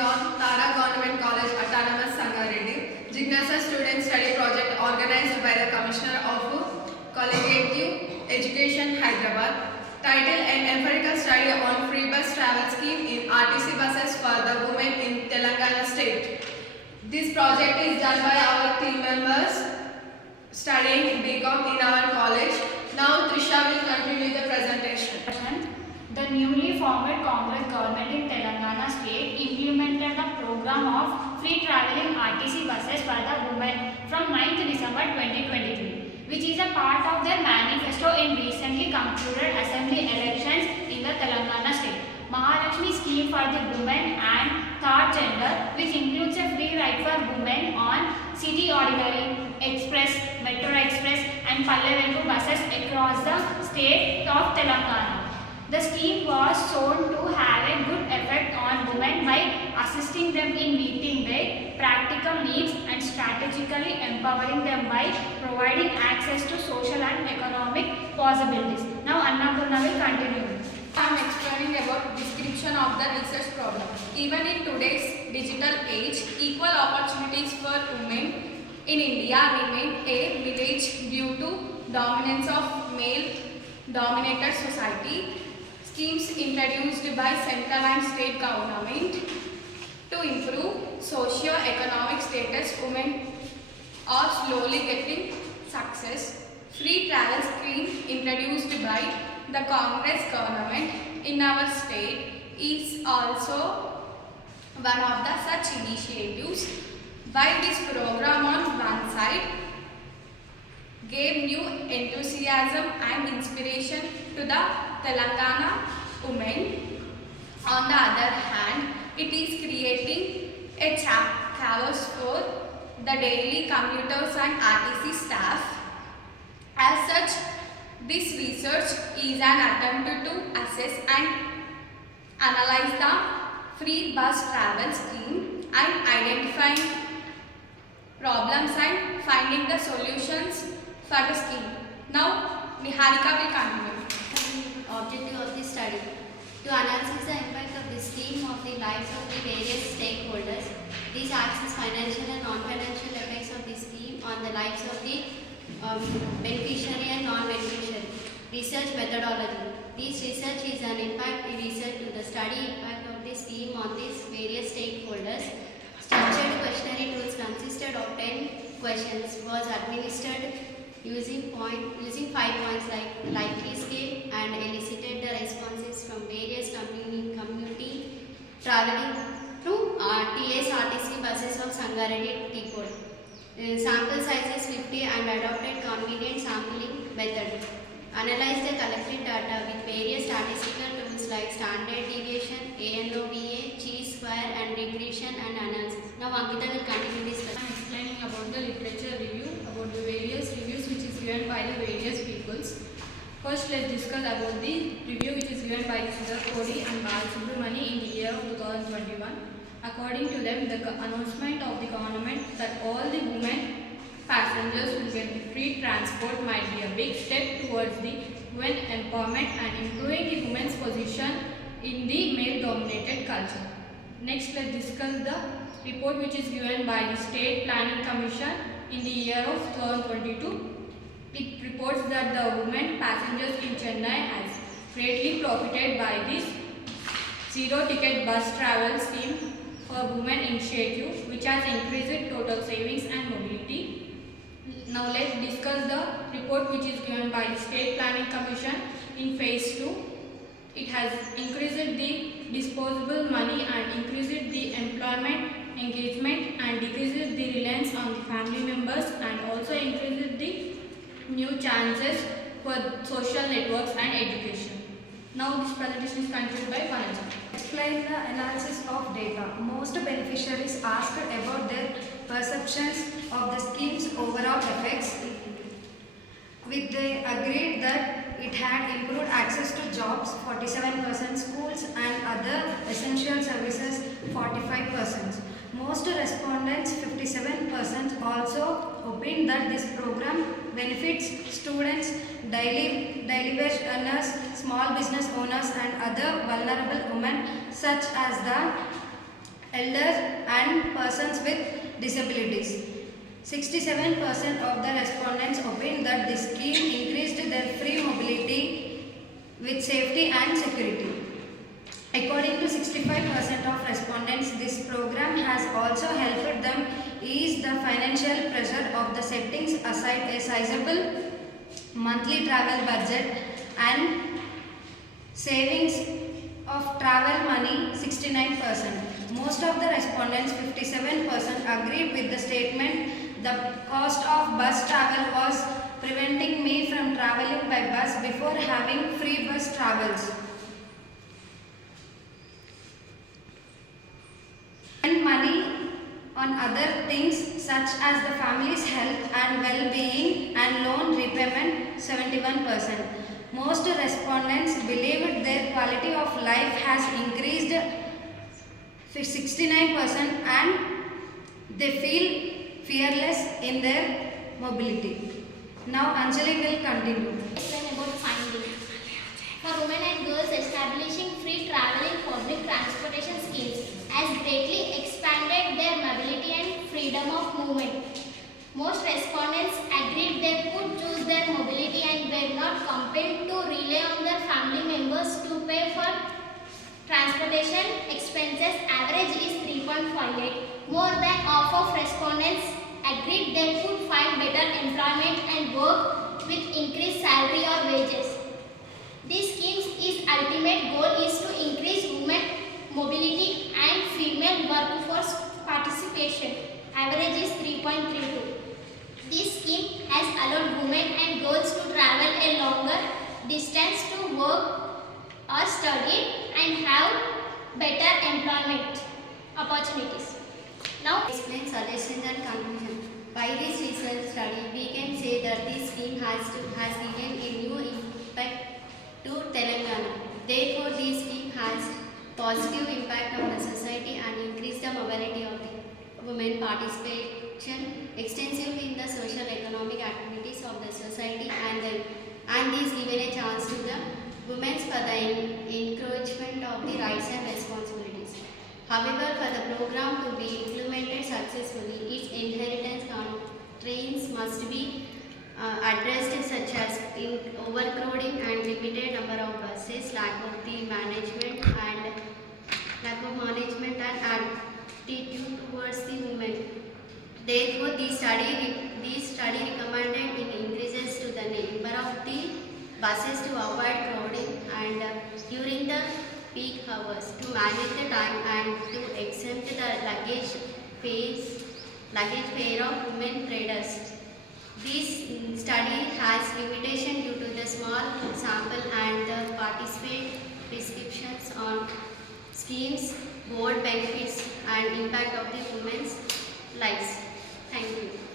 on Tara Government College Autonomous Sangareddy, Jignasa Student Study Project organized by the Commissioner of Collegiate Education Hyderabad. Title: An empirical study on free bus travel scheme in RTC buses for the women in Telangana state. This project is done by our team members studying BCom in our college. Now Trisha will continue the presentation. The newly formed Congress government in Telangana state implemented a program of free travelling RTC buses for the women from 9th December 2023, which is a part of their manifesto in recently concluded assembly elections in the Telangana state. Mahalakshmi scheme for the women and third gender, which includes a free ride for women on City Ordinary, Express, Metro Express and Palle Velvu buses across the state of Telangana. The scheme was shown to have a good effect on women by assisting them in meeting their practical needs and strategically empowering them by providing access to social and economic possibilities. Now Annapurna will continue. I am explaining about description of the research problem. Even in today's digital age, equal opportunities for women in India remain a village due to dominance of male-dominated society. Schemes introduced by central and state government to improve socio-economic status women are slowly getting success. Free travel scheme introduced by the Congress government in our state is also one of the such initiatives. While this program on one side gave new enthusiasm and inspiration to the Telangana women, on the other hand, it is creating a chaos for the daily commuters and RTC staff. As such, this research is an attempt to assess and analyze the free bus travel scheme and identifying problems and finding the solutions for the scheme. Now, Niharika will continue. Objective of the study: to analyze the impact of the scheme of the lives of the various stakeholders. These access financial and non-financial effects of the scheme on the lives of the beneficiary and non-beneficiary. Research methodology: this research is an impact research to the study impact of the scheme on these various stakeholders. Structured questionnaire tools consisted of 10 questions was administered using 5 points like likely scale and elicited the responses from various community traveling through TSRTC buses of Sangareddy depot. Sample size is 50 and adopted convenient sampling method. Analyze the collected data with various statistical tools like standard deviation, ANOVA, chi-square and regression and analysis. Now Ankita will continue this. I am explaining about the literature review, about the various reviews which is given by the various peoples. First, let's discuss about the review which is given by Sundar Kodi and Balasubramani in the year of 2021. According to them, the announcement of the government that all the women passengers will get the free transport might be a big step towards the women empowerment and improving the women's position in the male-dominated culture. Next, let's discuss the report which is given by the State Planning Commission in the year of 2022. It reports that the women passengers in Chennai has greatly profited by this zero-ticket bus travel scheme for women initiative, which has increased total savings and mobility. Now let's discuss the report which is given by the State Planning Commission in phase 2. It has increased the disposable money and increased the employment engagement and decreased the reliance on the family members and also increased the new chances for social networks and education. Now this presentation is concluded by Vanaja. Explain the analysis of data. Most beneficiaries asked about their perceptions of the scheme's overall effects, which they agreed that it had improved access to jobs 47%, schools and other essential services 45%. Most respondents 57% also opined that this program benefits students, daily wage earners, small business owners and other vulnerable women such as the elders and persons with disabilities. 67% of the respondents opined that the scheme increased their free mobility with safety and security. According to 65% of respondents, this program has also helped them ease the financial pressure of the settings aside a sizable monthly travel budget and savings of travel money 69%. Most of the respondents, 57%, agreed with the statement the cost of bus travel was preventing me from traveling by bus before having free bus travels. And money on other things such as the family's health and well-being and loan repayment 71%. Most respondents believed their quality of life has increased 69% and they feel fearless in their mobility. Now Anjali will continue. Explain about finding. For women and girls, establishing free traveling public transportation schemes has greatly expanded their mobility and freedom of movement. Most respondents agreed they could choose their mobility and were not compelled to rely on their family members to pay for transportation expenses. Average is 3.58. More than half of respondents agreed they could find better employment and work with increased salary or wages. This scheme's ultimate goal is to increase women mobility and female workforce participation. Average is 3.32. This scheme has allowed women and girls to travel a longer distance to work or study and have better employment opportunities. Now, Explain suggestions and conclusion. By this research study, we can say that this scheme has given a new impact to Telangana. Therefore, this scheme has positive impact on the society and increased the mobility of the women participation extensively in the social economic activities of the society and is given a chance to the women for the encouragement of the rights and responsibilities. However, for the program to be implemented successfully, its inheritance constraints must be addressed, such as overcrowding and limited number of buses, lack of management and attitude towards the women. Therefore, this study recommended it increases to the number of the buses to avoid crowding and during the peak hours to manage the time and to exempt the luggage fare of women traders. This study has limitation due to the small sample and the participant prescriptions on schemes, board benefits and impact of the women's lives. Thank you.